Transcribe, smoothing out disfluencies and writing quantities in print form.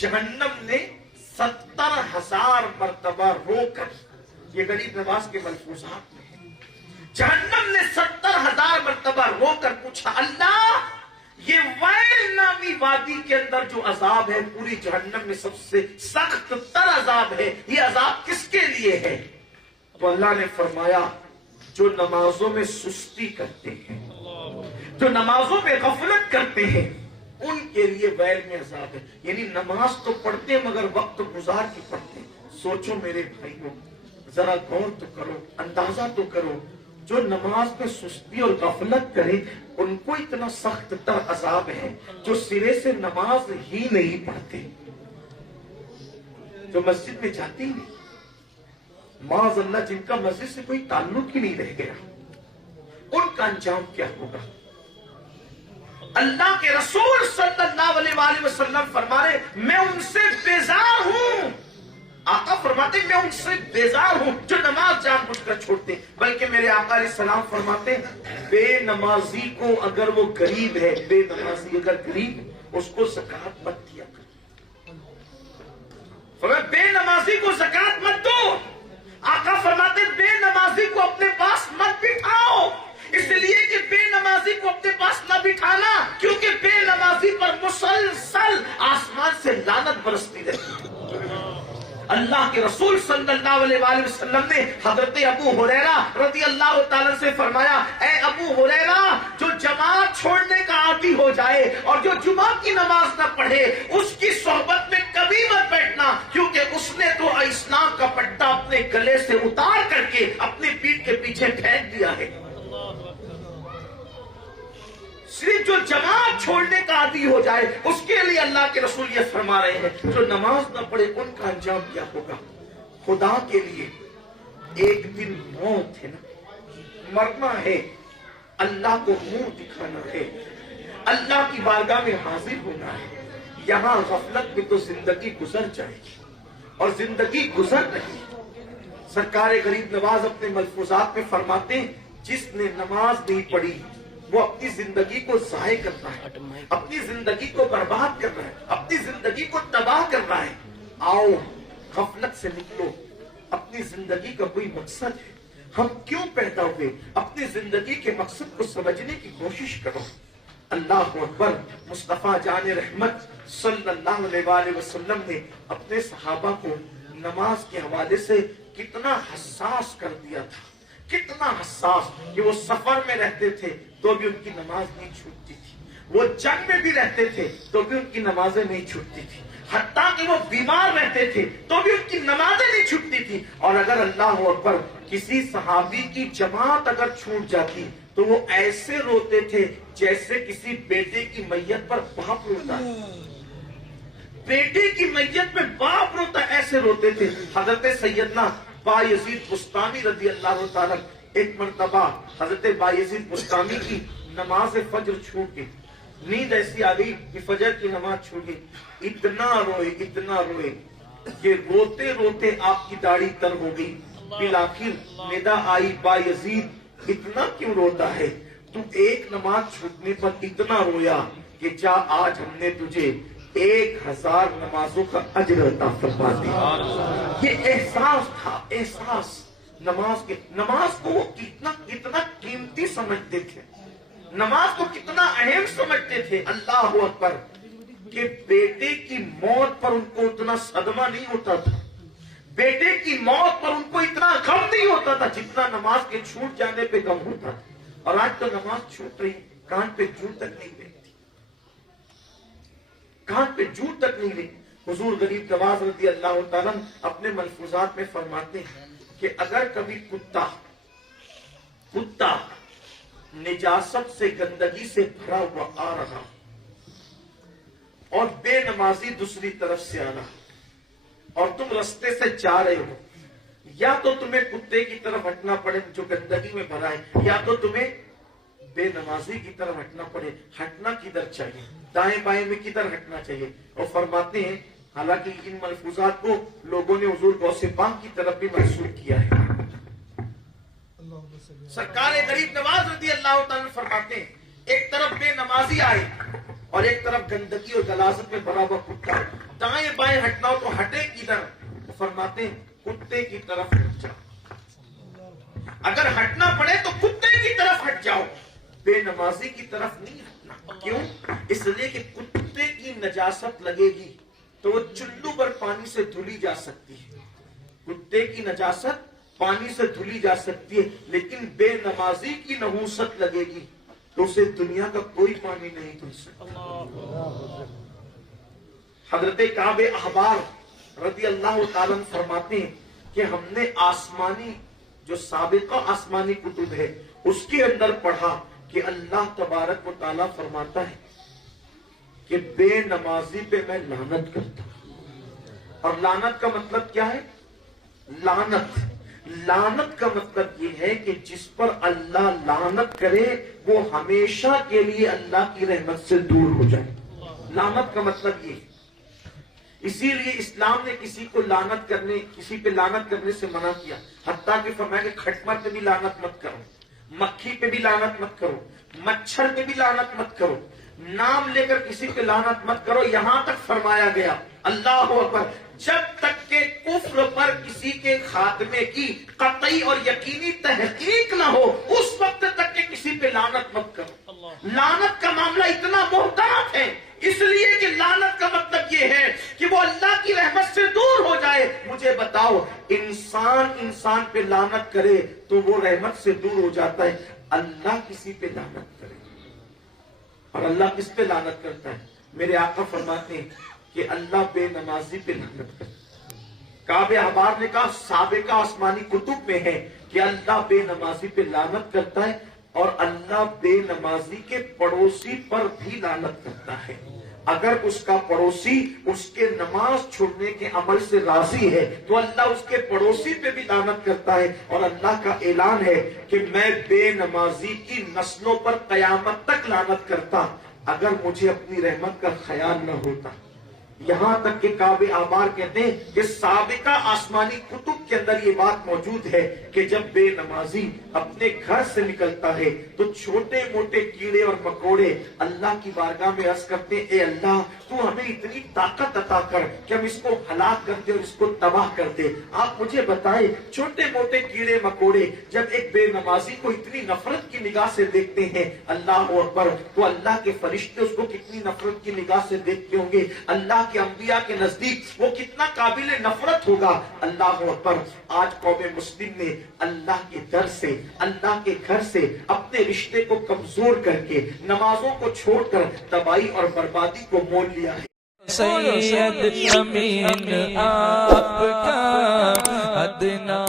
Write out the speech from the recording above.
जहन्नम ने 70,000 मरतबा रोकर, ये गरीब नवाज के मलफूजात में है, जहन्नम ने 70,000 मरतबा रोकर पूछा, अल्लाह ये वैल नामी वादी के अंदर जो अजाब है, पूरी जहन्नम में सबसे सख्त तर अजाब है, ये अजाब किसके लिए है? तो अल्लाह ने फरमाया, जो नमाजों में सुस्ती करते हैं, जो नमाजों में गफलत करते हैं, उनके लिए वैल में अजाब है। यानी नमाज तो पढ़ते हैं मगर वक्त गुजार के पढ़ते हैं। सोचो मेरे भाइयों, जरा गौर तो करो, अंदाजा तो करो, जो नमाज में सुस्ती और गफलत करे उनको इतना सख्त तर अजाब है, जो सिरे से नमाज ही नहीं पढ़ते, जो मस्जिद में जाते ही नहीं, माज़अल्लाह जिनका मस्जिद से कोई ताल्लुक ही नहीं रह गया, उनका अंजाम क्या होगा? अल्लाह के रसूल सल्लल्लाहु अलैहि वसल्लम फरमा रहे, मैं उनसे बेजार हूं। आका फरमाते मैं उनसे बेजार हूं जो नमाज जानबूझकर छोड़ते। बल्कि मेरे आका अलैहिस्सलाम फरमाते, बेनमाजी को अगर वो गरीब है, बेनमाजी अगर गरीब है, उसको ज़कात मत दिया करो। बेनमाजी को ज़कात मत दो। आका फरमाते बेनमाजी को अपने पास मत बिठाओ, इसलिए कि बेनमाजी को अपने पास न बिठाना, क्योंकि बेनमाजी पर मुसलसल आसमान से लानत बरसती रहती है। अल्लाह के रसूल सल्लल्लाहु अलैहि वसल्लम ने हजरत अबू हुरैरा रज़ी अल्लाह ताला से फरमाया, ए अबू हुरैरा, जो जमात छोड़ने का आदी हो जाए और जो जुमा की नमाज न पढ़े, उसकी सोहबत में कभी मत बैठना, क्योंकि उसने तो इस्लाम का पट्टा अपने गले से उतार करके अपनी पीठ के पीछे फेंक दिया है। सिर्फ जो जमात छोड़ने का आदी हो जाए, उसके लिए अल्लाह के रसूल ये फरमा रहे हैं, जो नमाज न पढ़े उनका अंजाम क्या होगा? खुदा के लिए एक दिन मौत है ना, मरना है, अल्लाह को मुंह दिखाना है, अल्लाह की बारगाह में हाजिर होना है। यहाँ गफलत में तो जिंदगी गुजर जाएगी और जिंदगी गुजर रही। सरकार गरीब नवाज अपने मलफूजात में फरमाते हैं, जिसने नमाज नहीं पढ़ी वो अपनी जिंदगी को ज़ाय कर रहा है, अपनी जिंदगी को बर्बाद कर रहा है, अपनी जिंदगी को तबाह कर रहा है। आओ गफलत से निकलो, अपनी जिंदगी का कोई मकसद है, हम क्यों पैदा हुए, अपनी जिंदगी के मकसद को समझने की कोशिश करो। अल्लाह अकबर। मुस्तफा जान रहमत सल्लल्लाहु अलैहि वसल्लम ने अपने सहाबा को नमाज के हवाले से कितना हसास कर दिया था, कितना हसास कि वो सफर में रहते थे तो भी उनकी नमाज नहीं छूटती थी, वो जंग में भी रहते थे तो भी उनकी नमाजें नहीं छूटती थी, हत्ता कि वो बीमार रहते थे तो भी उनकी नमाजें नहीं छूटती थी। और अगर अल्लाह अकबर किसी सहाबी की जमात अगर छूट जाती तो वो ऐसे रोते थे जैसे किसी बेटे की मैयत पर बाप रोता है, बेटे की मैयत में बाप रोता, ऐसे रोते थे। हजरत सैयदना बायजीद बुस्तामी रज़ी अल्लाह ताला, एक मर्तबा हजरत बायजीद बुस्तामी की नमाज फजर छूट गई, नींद ऐसी आ गई कि फजर की नमाज छूट गई, इतना रोए कि रोते रोते आपकी दाढ़ी तर हो गई। फिर आखिर निदा आई, बायजीद इतना क्यों रोता है, तू एक नमाज छूटने पर इतना रोया कि जा आज हमने तुझे 1000 नमाजों का अजर अता फरमा दिया। ये एहसास था, एहसास नमाज को वो कितना कीमती समझते थे, नमाज को कितना अहम समझते थे। अल्लाह अकबर कि बेटे की मौत पर उनको उतना सदमा नहीं होता था, बेटे की मौत पर उनको इतना गम नहीं होता था जितना नमाज के छूट जाने पे गम होता था। और आज तो नमाज छूट रही, कान पे जू तक नहीं बैठती, कान पे जू तक नहीं रही। हुजूर गरीब नवाज रज़ी अल्लाह ताला अपने मलफूजात में फरमाते हैं कि अगर कभी कुत्ता निजासत से, गंदगी से भरा हुआ आ रहा और बेनमाजी दूसरी तरफ से आ रहा और तुम रास्ते से जा रहे हो, या तो तुम्हें कुत्ते की तरफ हटना पड़े जो गंदगी में भरा है, या तो तुम्हें बेनमाजी की तरफ हटना पड़े। हटना किधर चाहिए, दाएं बाएं में किधर हटना चाहिए? और फरमाते हैं, हालांकि इन मलफूजात को लोगों ने हुजूर गौसे पाक की तरफ भी मंसूब किया है। सरकार गरीब नवाज रज़ी अल्लाह ताला फरमाते हैं, एक तरफ बेनमाजी आए और एक तरफ गंदगी और गलाजत में भरा हुआ कुत्ता, دائیں بائیں ہٹنا ہو تو ہٹے کدھر؟ فرماتے ہیں کتے کی طرف ہٹ جاؤ، اگر ہٹنا پڑے تو کتے کی طرف ہٹ جاؤ، بے نمازی کی طرف نہیں ہٹنا۔ کیوں؟ اس لیے کہ کتے کی نجاست لگے گی تو وہ چلو بھر پانی سے دھلی جا سکتی ہے، کتے کی نجاست پانی سے دھلی جا سکتی ہے، لیکن بے نمازی کی نحوست لگے گی تو اسے دنیا کا کوئی پانی نہیں دھل سکتا۔ حضرت کعب احبار رضی اللہ تعالیٰ عنہ فرماتے ہیں کہ ہم نے آسمانی جو سابقہ آسمانی کتب ہے اس کے اندر پڑھا کہ اللہ تبارک و تعالیٰ فرماتا ہے کہ بے نمازی پہ میں لعنت کرتا ہوں۔ اور لعنت کا مطلب کیا ہے؟ لعنت کا مطلب یہ ہے کہ جس پر اللہ لعنت کرے وہ ہمیشہ کے لیے اللہ کی رحمت سے دور ہو جائے۔ لعنت کا مطلب یہ ہے، اسی لیے اسلام نے کسی پہ لعنت کرنے سے منع کیا، حتیٰ کہ فرمایا کہ کھٹمر پہ بھی لعنت مت کرو، مکھی پہ بھی لعنت مت کرو، مچھر پہ بھی لعنت مت کرو، نام لے کر کسی پہ لعنت مت کرو۔ یہاں تک فرمایا گیا اللہ اکبر جب تک کہ کفر پر کسی کے خاتمے کی قطعی اور یقینی تحقیق نہ ہو اس وقت تک کہ کسی پہ لعنت مت کرو۔ لعنت کا معاملہ اتنا محتاط ہے، اس لیے کہ لعنت کا مطلب یہ ہے کہ وہ اللہ کی رحمت سے دور ہو جائے۔ مجھے بتاؤ انسان پہ لعنت کرے تو وہ رحمت سے دور ہو جاتا ہے، اللہ کسی پہ لعنت کرے اور اللہ کس پہ لعنت کرتا ہے؟ میرے آقا فرماتے ہیں کہ اللہ بے نمازی پہ لعنت کرتا ہے۔ کعب احبار نے کہا سابقہ آسمانی کتب میں ہے کہ اللہ بے نمازی پہ لعنت کرتا ہے اور اللہ بے نمازی کے پڑوسی پر بھی لعنت کرتا ہے۔ اگر اس کا پڑوسی اس کے نماز چھوڑنے کے عمل سے راضی ہے تو اللہ اس کے پڑوسی پہ بھی لعنت کرتا ہے، اور اللہ کا اعلان ہے کہ میں بے نمازی کی نسلوں پر قیامت تک لعنت کرتا اگر مجھے اپنی رحمت کا خیال نہ ہوتا۔ یہاں تک کہ کعب احبار کہتے ہیں کہ سابقہ آسمانی کتب کے اندر یہ بات موجود ہے کہ جب بے نمازی اپنے گھر سے نکلتا ہے تو چھوٹے موٹے کیڑے اور مکوڑے اللہ کی بارگاہ میں عرض کرتے ہیں اے اللہ تو ہمیں اتنی طاقت عطا کر کہ ہم اس کو ہلاک کر دے اور اس کو تباہ کر دے۔ آپ مجھے بتائیں چھوٹے موٹے کیڑے مکوڑے جب ایک بے نمازی کو اتنی نفرت کی نگاہ سے دیکھتے ہیں اللہ اکبر تو اللہ کے فرشتے اس کو کتنی نفرت کی نگاہ سے دیکھتے ہوں گے، اللہ کے انبیاء کے نزدیک وہ کتنا قابل نفرت ہوگا۔ اللہ اکبر آج قوم مسلم نے اللہ کے در سے اللہ کے گھر سے اپنے رشتے کو کمزور کر کے نمازوں کو چھوڑ کر تباہی اور بربادی کو مول لیا ہے۔ سید امین آپ کا ادنا